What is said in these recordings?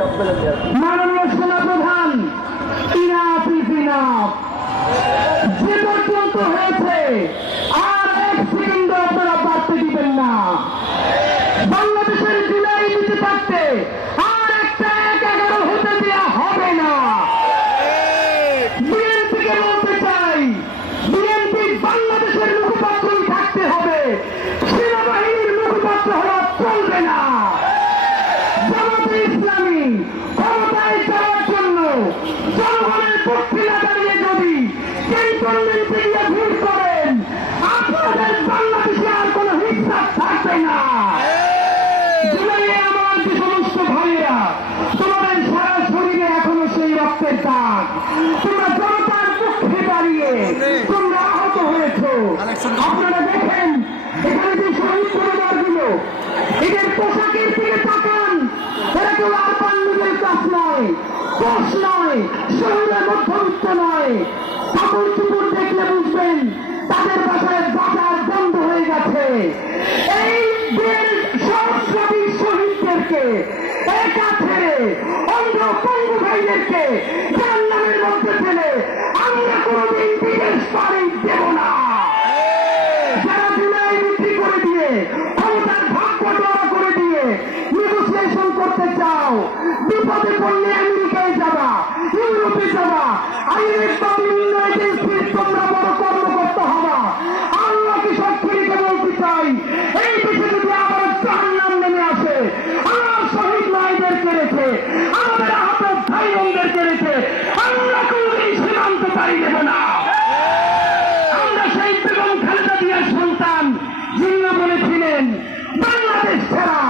মাননীয় সেনাপ্রধান যে পর্যন্ত হয়েছে আর এক সেকেন্ড আপনারা বাড়তে দিবেন না। বাংলাদেশের জুলাই দিতে পারতে আর একটা ১-১১ হতে দেওয়া হবে না। বিএনপিকে বলতে চাই, বিএনপি বাংলাদেশের মুখপাত্রই থাকতে হবে, সেনাবাহিনীর মুখপাত্র হওয়া চলবে না। জামাতে ইসলামী ক্ষমতায় যাওয়ার জন্য জনগণের পক্ষে না দাঁড়িয়ে যদি ক্যান্টনমেন্টে গিয়ে ভিড় করেন, আপনাদের বাংলাদেশে আর কোনো হিসাব থাকবে না। জুলাইয়ে আমার যে সমস্ত ভাইয়েরা, তোমাদের সারা শরীরে এখনো সেই রক্তের দাগ, তোমরা জনতার পক্ষে দাঁড়িয়ে তোমরা আহত হয়েছ। আপনারা দেখেন এখানে যে শহীদ পরিবারগুলো, এদের পোশাকের দিকে তাকান, এরা কেউ আর পান্ডুদের কাজ নয়, কোষ নয়, শহরের মধ্যবিত্ত নয়। কাপড় চুপড় দেখলে বুঝবেন তাদের বাসায় বাজার বন্ধ হয়ে গেছে। এই সহস্রাবী শহীদদেরকে একা ছেড়ে অন্ধ পঙ্গু ভাইদেরকে জাহান্নামের মধ্যে ফেলে আমরা কোনোদিন বিদেশ পাড়ি দেব না। যারা জুলাই বিক্রি করে দিয়ে ক্ষমতার ভাগ বটোয়ারা করে দিয়ে নেগোসিয়েশন করতে চাও, বিপদে পড়লে আমেরিকায় যাবা, ইউরোপে যাবা, আইএফ বা বিভিন্ন এজেন্সির তোমরা বড় কর্মকর্তা হবা। আল্লাহকে সাক্ষী রেখে বলতে চাই, এই দেশে যদি আবার জাহান্নাম নেমে আসে, আমার শহীদ ভাইদেরকে রেখে, আমাদের আহত ভাই বোনদেরকে রেখে আমরা কোনোদিন সীমান্ত পাড়ি দেব না। আমরা সেই বেগম খালেদা জিয়ার সন্তান, যিনি বলেছিলেন বাংলাদেশ ছাড়া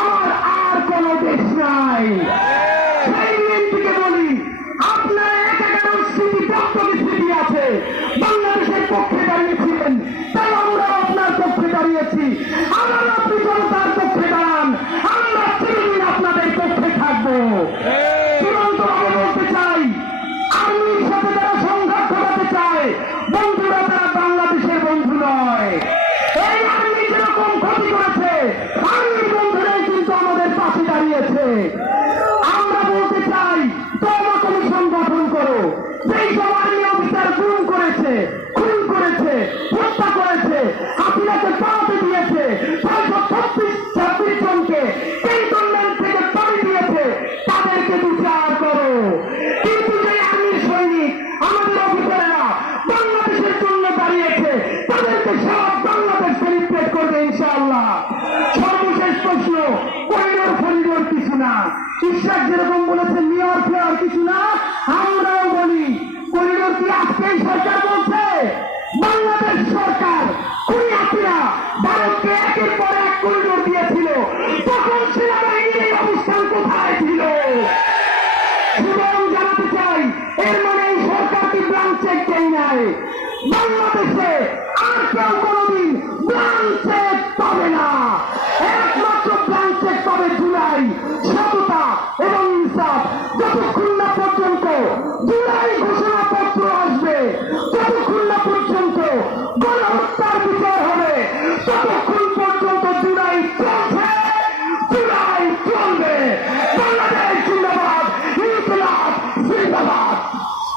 আমার আর কোনো দেশ নাই। সেই বিএনপিকে বলি, আপনার ১-১১ স্মৃতি প্রত্যেক স্মৃতি আছে, বাংলাদেশের পক্ষে দাঁড়িয়েছিলেন, তাই আমরা আপনার পক্ষে দাঁড়িয়েছি। আমরা আপনি জনতার পক্ষে দাঁড়ান, আমরা চিরদিন আপনাদের পক্ষে থাকবো। চূড়ান্তভাবে বলতে চাই, আর্মির সাথে যারা সংঘাত ঘটাতে চায়, বন্ধুরা তারা বাংলাদেশের বন্ধু নয়। এই আর্মি যেরকম ক্ষতি করেছে, আর্মির বন্ধুরাই কিন্তু আমাদের পাশে দাঁড়িয়েছে। আমরা বলতে চাই, তওবা কমিশন গঠন করো। যেই সব আর্মি অফিসার খুন করেছে, হত্যা করেছে, হাসিনাকে পালাতে দিয়েছে, ৬২৬ জনকে ক্যান্টনমেন্ট থেকে পাড়ি দিয়েছে, তাদেরকে বিচার করো। কিন্তু যে আর্মির সৈনিক, আমাদের অফিসারেরা বাংলাদেশের জন্য দাঁড়িয়েছে, তাদেরকে সব বাংলাদেশ সেলিব্রেট করবে ইনশাআল্লাহ। সর্বশেষ প্রশ্ন, করিডোর কিছু না, ইশরাক যেরকম বলেছে মেয়র ফেয়ার কিছু না, আমরাও বলি করিডোর কি আজকেই সরকার বলছে? বাংলাদেশ সরকার কুড়িয়াটিরা ভারতকে একের পর এক করিডোর দিয়েছিল, তখন সেনাবাহিনীর এই অবস্থান কোথায় ছিল? সুতরাং জানাতে চাই, এর মানে এই সরকার কি ব্লাঙ্ক চেক দেয় নাই। বাংলাদেশে আর কেউ